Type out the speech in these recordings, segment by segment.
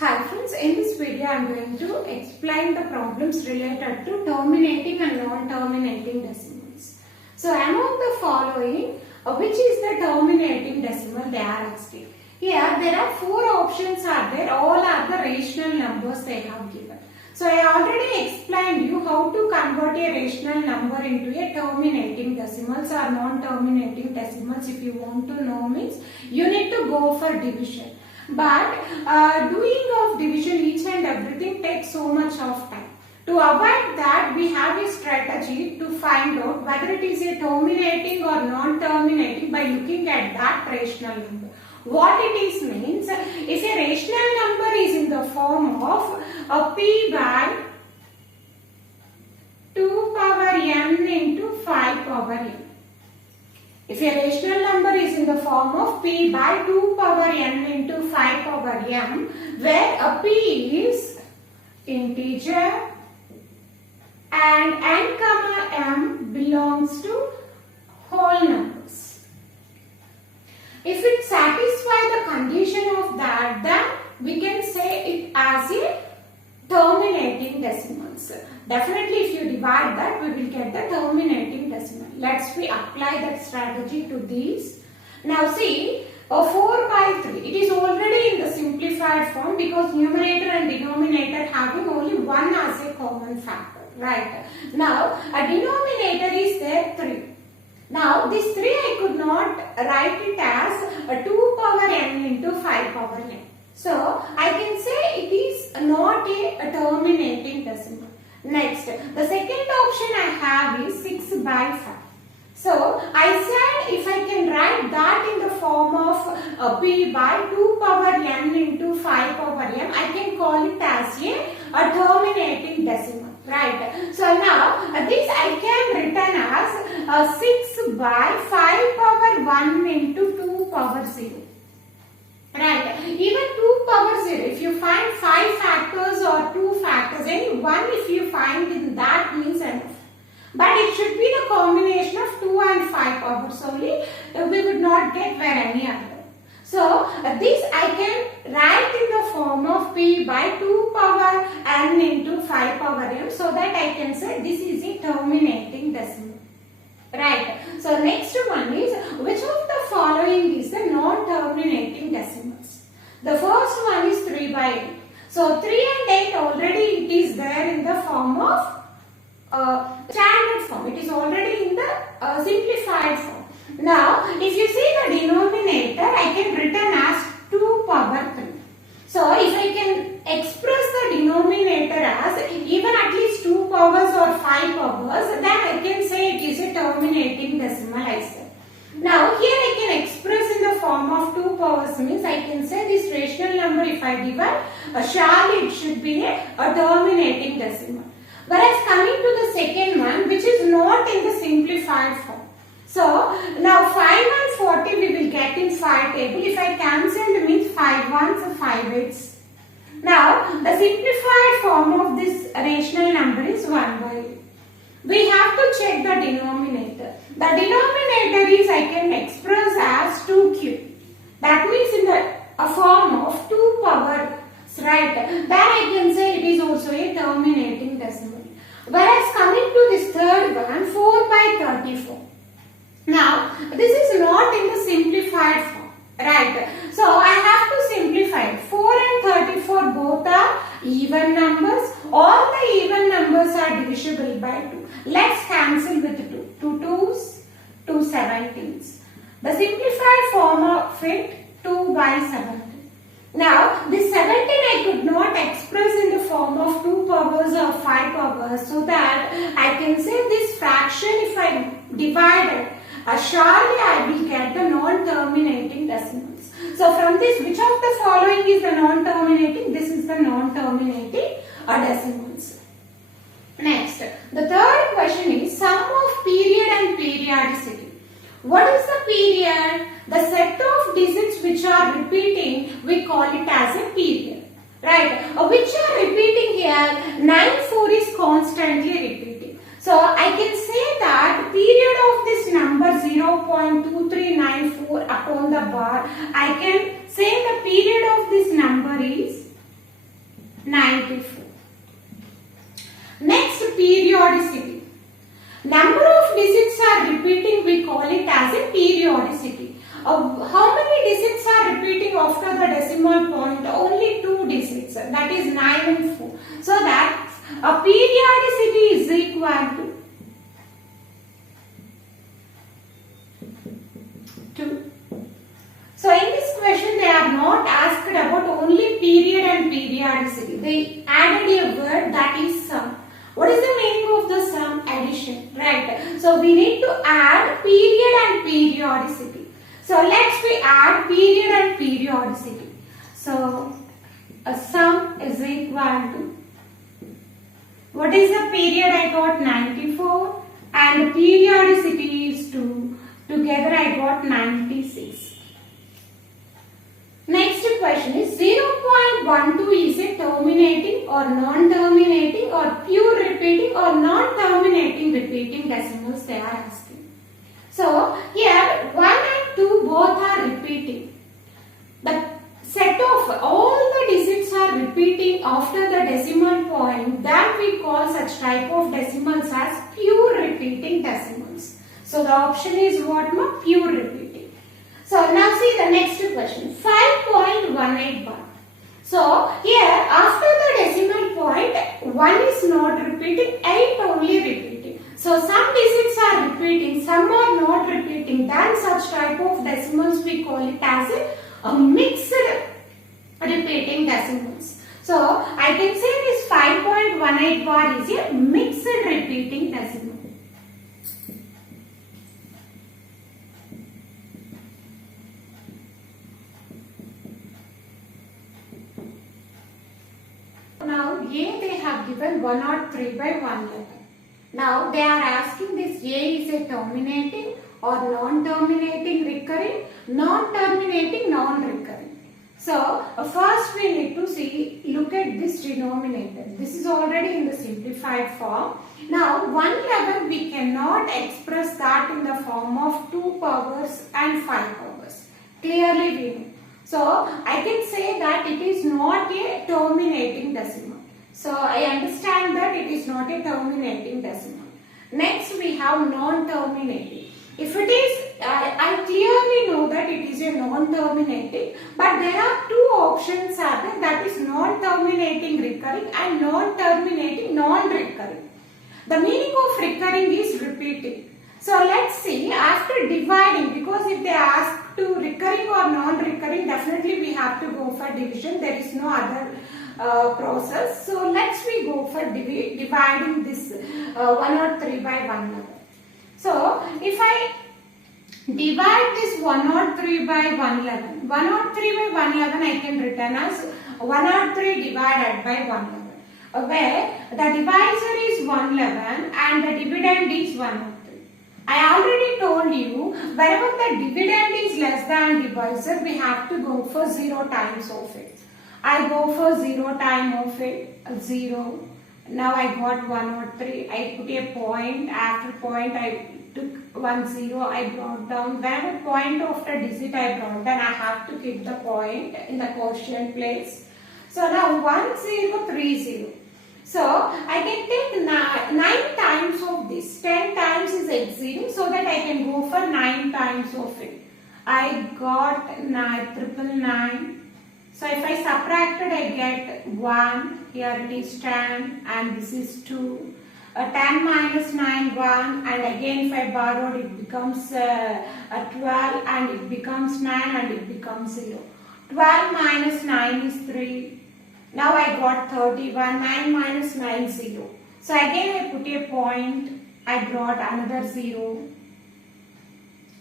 Hi friends, in this video I am going to explain the problems related to terminating and non-terminating decimals. So among the following, which is the terminating decimal they are asking. Here there are four options are there, all are the rational numbers they have given. So I already explained you how to convert a rational number into a terminating decimals or non-terminating decimals. If you want to know means you need to go for division. But doing of division each and everything takes so much of time. To avoid that, we have a strategy to find out whether it is a terminating or non-terminating by looking at that rational number. What it is means, if a rational number is in the form of a p by 2 power n into 5 power n. If a rational number is in the form of p by 2 power n into 5 power m, where a p is integer and n comma m belongs to whole numbers. If it satisfies the condition of that, then we can say it as a terminating decimals. Definitely if you divide that, we will get the terminating decimal. Let's apply that strategy to these. Now see, 4 by 3, it is already in the simplified form because numerator and denominator having only 1 as a common factor, right? Now a denominator is there 3. Now this 3 I could not write it as a 2 power n into 5 power n. So I can say it is not a terminating decimal. Next, the second option I have is 6 by 5. So I said if I can write that in the form of p by 2 power n into 5 power m, I can call it as a terminating decimal, right? So now this I can written as 6 by 5 power 1 into 2 power 0. Right, even 2 power 0, if you find 5 factors or 2 factors, any one if you find in that means enough. But it should be the combination of 2 and 5 powers only, we would not get where any other. So, this I can write in the form of p by 2 power n into 5 power m, so that I can say this is a terminating decimal. Right. So next one is, which of the following is the non-terminating decimals? The first one is 3 by 8. So 3 and 8 already it is there in the form of standard form. It is already in the simplified form. Now if you see the denominator, I can written as 2 power 3. So if I can express the denominator as even at least 2 powers or 5 powers, then I can say it is a terminating decimal, I said. Now here I can express in the form of 2 powers means I can say this rational number if I divide, surely it should be a terminating decimal. Whereas coming to the second one, which is not in the simplified form. So now 5 and 40 we will get in 5 table. If I cancel it means 5 ones and 5 eights. Now the simplified form of this rational number is 1 by 8. We have to check the denominator. The denominator is I can express as 2 cube. That means in the form of 2 powers, right? Then I can say it is also a terminating decimal. Whereas coming to this third one, 4 by 34. Now, this is not in the simplified form, right? So, I have to simplify. 4 and 34 both are even numbers. All the even numbers are divisible by 2. Let's cancel with 2. 2 2s, 2 17s. The simplified form of it, 2 by 17. Now, this 17 I could not express in the form of 2 powers or 5 powers, so that I can say this fraction if I divide it, surely I will get the non-terminating decimals. So from this, which of the following is the non-terminating? This is the non-terminating decimals. Next, the third question is sum of period and periodicity. What is the period? The set of digits which are repeating, we call it as a period. Right? Which are repeating here, 9 4 is constantly repeating. So I can say that period of this number 0.2394 upon the bar, I can say the period of this number is 94. Next, periodicity. Number of digits are repeating, we call it as a periodicity. How many digits are repeating after the decimal point? Only 2 digits, that is 9 and 4. So that a periodicity is equal to 2. So in this question they are not asked about only period and periodicity. They added a word that is sum. What is the meaning of the sum? Addition, right? So we need to add period and periodicity. So let's we add period and periodicity. So a sum is equal to, what is the period? I got 94 and the periodicity is 2. Together I got 96. Next question is 0.12 is a terminating or non-terminating or pure repeating or non-terminating repeating decimals they are asking. So here 1 and 2 both are repeating. The set of all the digits are repeating after the decimal point, then we call such type of decimals as pure repeating decimals. So the option is what? Pure repeating. So now see the next question, 5.181. So here after the decimal point, 1 is not repeating, 8 only repeating. So some digits are repeating, some are not repeating. Then such type of decimals we call it as a mixed repeating decimals. So I can say this 5.18 bar is a mixed repeating decimal. Now A they have given 103 by 111. Now they are asking this A is a terminating or non-terminating recurring, non-terminating non-recurring. So first we need to look at this denominator. This is already in the simplified form. Now 111 we cannot express that in the form of 2 powers and 5 powers. Clearly we know. So I can say that it is not a terminating decimal. So I understand that it is not a terminating decimal. Next we have non-terminating. If it is, I clearly know that it is a non-terminating, but there are 2 options are there, that is non-terminating recurring and non-terminating non-recurring. The meaning of recurring is repeating. So let's see after dividing, because if they ask to recurring or non-recurring, definitely we have to go for division. There is no other process. So let's we go for dividing this 103 by 111. So if I divide this 103 by 111, 103 by 111 I can written as 103 divided by 111, where the divisor is 111 and the dividend is 103. I already told you, wherever the dividend is less than divisor, we have to go for 0 times of it. I go for 0 time of it, 0. Now I got 103. I put a point. After point, I took 10. I brought down. Wherever point after digit I brought down, I have to keep the point in the quotient place. So now 1030. So I can take 9 times of this. 10 times is exceeding, so that I can go for 9 times of it. I got 999. So if I subtracted, I get 1. Here it is 10 and this is 2. 10 minus 9, 1, and again if I borrowed, it becomes 12 and it becomes 9 and it becomes 0. 12 minus 9 is 3. Now I got 31. 9 minus 9, 0. So again I put a point. I brought another 0.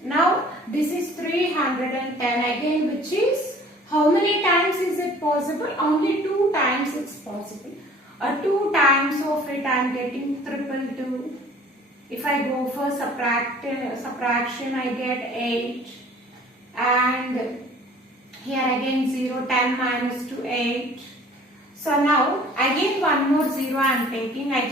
Now this is 310 again, which is how many times is it possible? Only 2 times it's possible. 2 times of it I am getting 222. If I go for subtraction, I get 8. And here again 0, 10 minus 2, 8. So now again one more 0 I am taking. I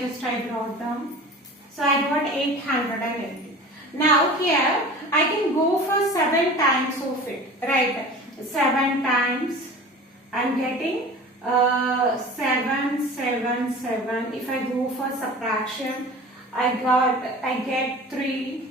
brought down. So I got 880. Now here I can go for 7 times of it. Right. 7 times I am getting 7, 7, 7. If I go for subtraction, I get 3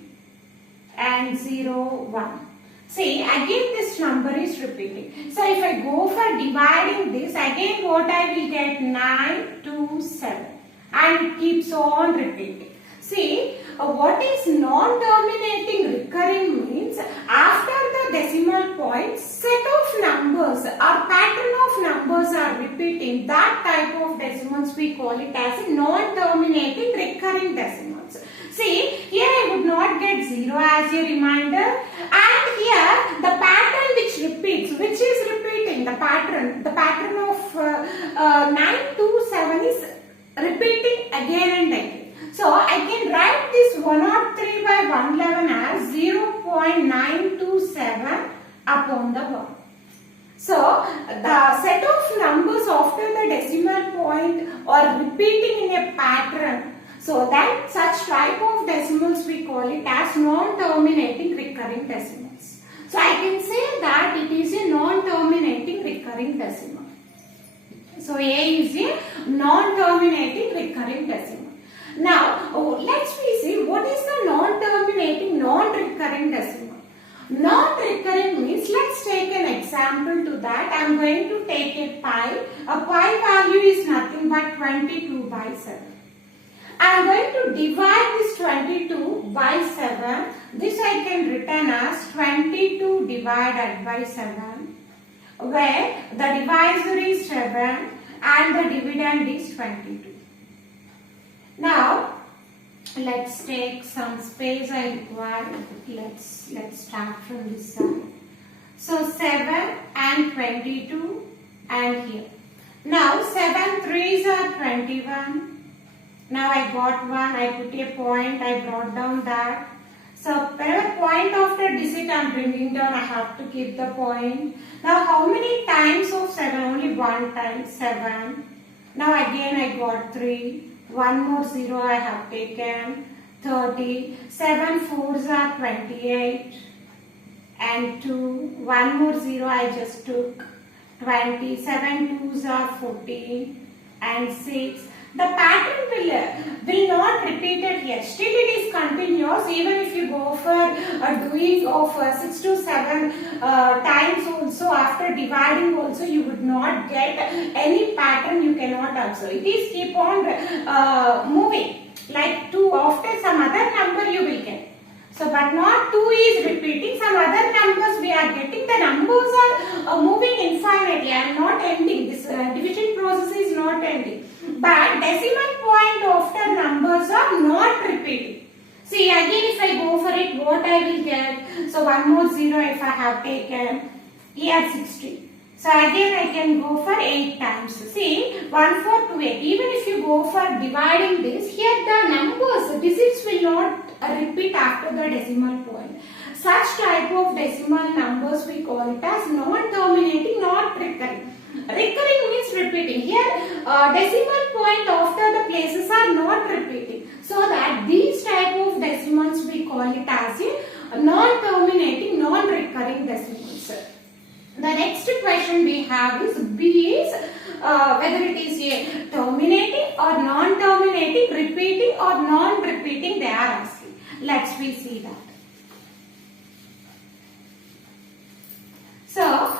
and 0, 1. See, again this number is repeating. So if I go for dividing this, again what I will get? 9, 2, 7. And it keeps on repeating. See, what is non-terminating recurring means after the decimal point, set of numbers or pattern of numbers are repeating. That type of decimals we call it as non-terminating recurring decimals. See, here I would not get 0 as a reminder, and here the pattern which repeats, which is repeating, the pattern of 9 to 7 is repeating again and again. So I can write this 103 by 111 as 0.927 upon the 1. So the set of numbers after the decimal point are repeating in a pattern. So that such type of decimals we call it as non-terminating recurring decimals. So I can say that it is a non-terminating recurring decimal. So A is a non-terminating recurring decimal. Now let's see what is the non-terminating non-recurring decimal. Non-recurring means, let's take an example to that. I am going to take a pi. A pi value is nothing but 22 by 7. I am going to divide this 22 by 7. This I can written as 22 divided by 7, where the divisor is 7 and the dividend is 22. Now let's take some space I require. Let's start from this side. So 7 and 22 and here. Now 7 3s are 21. Now I got 1, I put a point, I brought down that. So whenever point after digit I am bringing down, I have to keep the point. Now how many times of 7? Only one time, 7. Now again I got 3. One more 0 I have taken, 30. 7 4s are 28 and 2. One more 0 I just took, 20. 7 2s are 14 and 6. The pattern will not repeat it here. Still it is continuous. Even if you go for doing of 6 to 7 times also, after dividing also, you would not get any pattern. You cannot observe. It is keep on moving. Like 2, after some other number you will get. So, but not 2 is repeating. Some other numbers we are getting. The numbers are moving infinitely. I am not ending. This division process is not ending. But decimal point after numbers are not repeating. See, again if I go for it, what I will get? So one more 0 if I have taken. Here 60. So again I can go for 8 times. See, 1 4 2 8. Even if you go for dividing this, here the numbers, digits will not repeat after the decimal point. Such type of decimal numbers we call it as non-terminating, not recurring. Recurring means repeating. Here decimal point after the places are not repeating. So that these type of decimals we call it as a non-terminating, non-recurring decimals. The next question we have is B is whether it is a terminating or non-terminating, repeating or non-repeating they are asking. Let's see that. So,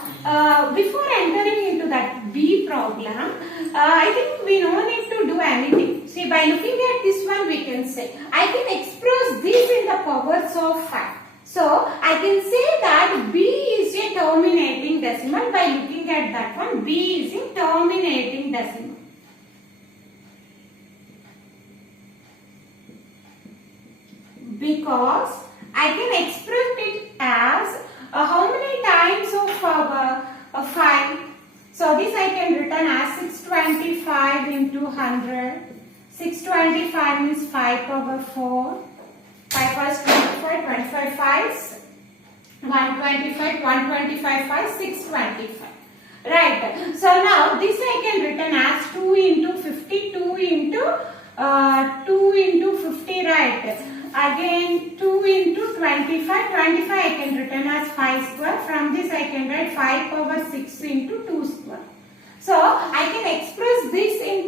before entering into that B problem, I think we no need to do anything. See, by looking at this one, we can say, I can express this in the powers of 5. So, I can say that B is a terminating decimal. By looking at that one, B is a terminating decimal. Because I can express it as how many times of 5? So this I can written as 625 into 100. 625 means 5 power 4. 5 plus 25, 25 5s, 125, 125 5, 625. Right. So now this I can written as 2 into 50, 2 into 50, right. Again 2 into 25, 25 I can written as 5 square. From this I can write 5 power 6 into 2 square. So I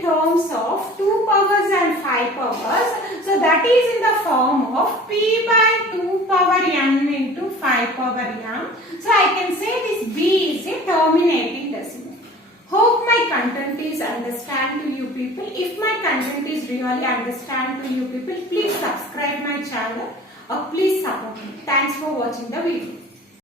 terms of 2 powers and 5 powers. So that is in the form of p by 2 power n into 5 power m. So I can say this b is a terminating decimal. Hope my content is understand to you people. If my content is really understand to you people, please subscribe my channel or please support me. Thanks for watching the video.